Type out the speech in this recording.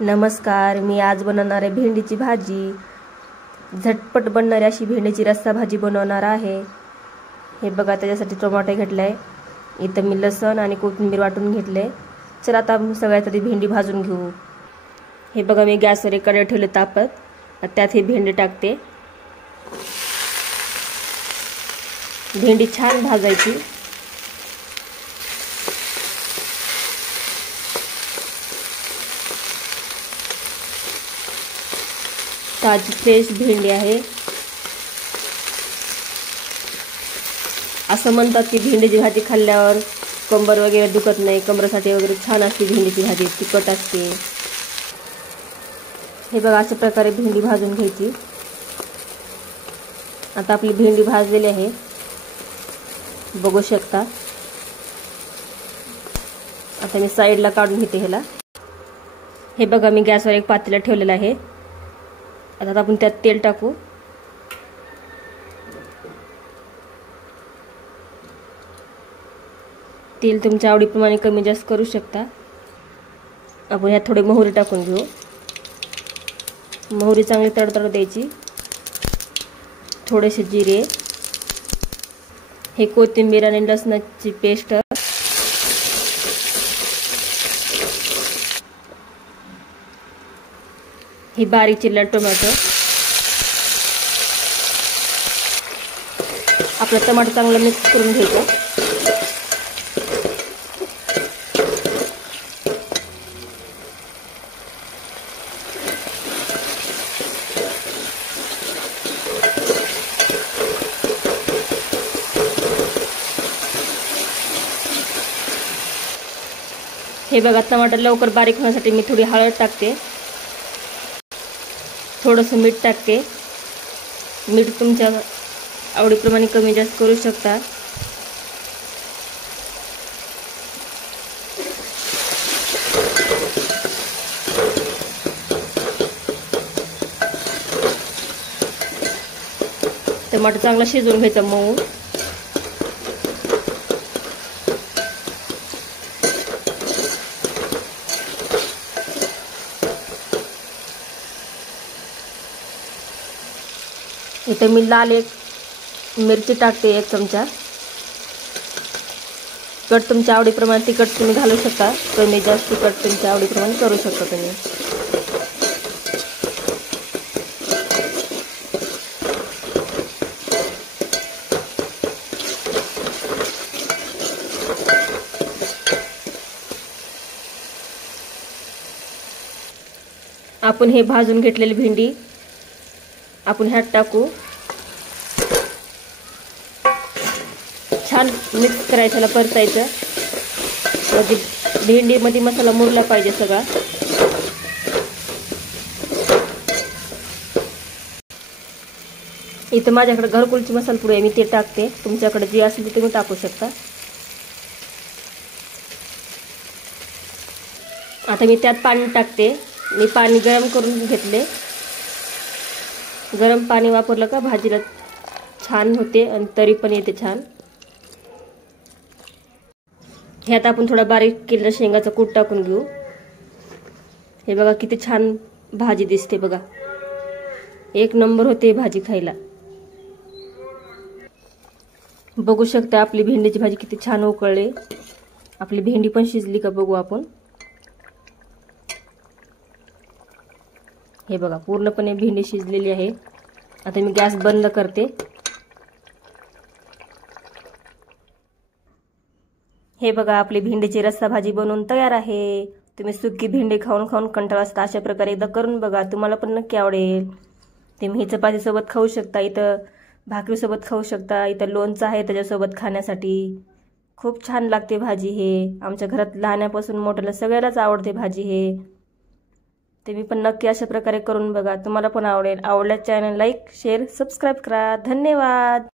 नमस्कार, मी आज बनवणार आहे भेंडीची भाजी। झटपट बनणारी अशी भेंडीची रस्सा भाजी बनवणार आहे। हे बघा, त्याच्यासाठी टोमॅटो घेतलाय, इथं मी लसूण आणि कोथिंबीर वाटून घेतले। चला आता सगळ्यात आधी भेंडी भाजून घेऊ। हे बघा, मी गॅसवर एक कढई ठेवले तापत, त्यात ही भेंडी टाकते। भेंडी छान भाजायची। ताजी फ्रेश भेंडी आहे। असं म्हणतात की भेंडीची भाजी खाल्ल्यावर कंबर वगैरे दुखत नाही, कमरेसाठी वगैरे छान असते भेंडीची भाजी, तिखट असते। हे बघा, अशा प्रकारे भेंडी भाजून घ्यायची। आता आपली भेंडी भाजलेली आहे, बघू शकता। आता मी साईडला काढून घेते ह्याला। हे बघा, मी गॅसवर एक पातेलं ठेवलेलं आहे। आता आपण त्यात तेल टाकू। तेल तुमच्या आवडीप्रमाणे कमी जास्त करू शकता। आपण यात थोडी मोहरी टाकून घेऊ। मोहरी चांगली तडतड द्यायची। थोडेसे जिरे, हे कोथिंबीर आणि लसणाची पेस्ट, ही बारीक चिरलेला टोमॅटो। आपला टोमॅटो चांगला मिक्स करून घ्यायचा। हे बघा, टमाटर लवकर बारीक होण्यासाठी मी थोडी हळद टाकते, थोडंसं मीठ टाकते। मीठ तुमच्या आवडीप्रमाणे कमी जास्त करू शकता। टमाटर चांगला शिजवून घ्यायचा मऊ। इथे मी लाल एक मिरची टाकते, 1 चमचा। तिखट तुमच्या आवडीप्रमाणे तिखट तुम्ही घालू शकता, कमी जास्त तिखट तुमच्या आवडीप्रमाणे करू शकता तुम्ही। आपण हे भाजून घेतलेली भेंडी आपण ह्यात टाकू। छान मिक्स करायचं, परतायचं, म्हणजे भेंडीमध्ये मसाला मुरला पाहिजे सगळा। इथं माझ्याकडे घरकुलची मसालापुडी आहे, मी ते टाकते। तुमच्याकडे जे असेल ते तुम्ही टाकू शकता। आता मी त्यात पाणी टाकते। मी पाणी गरम करून घेतले। गरम पाणी वापरलं का भाजीला छान होते आणि तरी पण येते छान। ह्यात आपण थोडा बारीक केलेला शेंगाचा कूट टाकून घेऊ। हे बघा, किती छान भाजी दिसते बघा, 1 नंबर होते भाजी खायला। बघू शकता आपली भेंडीची भाजी किती छान उकळली। आपली भेंडी पण शिजली का बघू आपण। हे बघा, पूर्णपणे भेंडी शिजलेली आहे। आता मी गॅस बंद करते। हे बघा, आपली भेंडीची रस्सा भाजी बनवून तयार आहे। तुम्ही सुकी भेंडी खाऊन खाऊन कंटाळा असता, अशा प्रकारे एकदा करून बघा, तुम्हाला पण नक्की आवडेल। तुम्ही चपाती सोबत खाऊ शकता, इथं भाकरी सोबत खाऊ शकता, इथं लोणचं आहे त्याच्यासोबत खाण्यासाठी। खूप छान लागते भाजी हे। आमच्या घरात लहानापासून मोठ्याला सगळ्यालाच आवडते भाजी हे। तुम्ही पण नक्की अशा प्रकारे करून बघा, तुम्हाला पण आवडेल। आवडल्यास चॅनल लाईक, शेअर, सबस्क्राईब करा। धन्यवाद।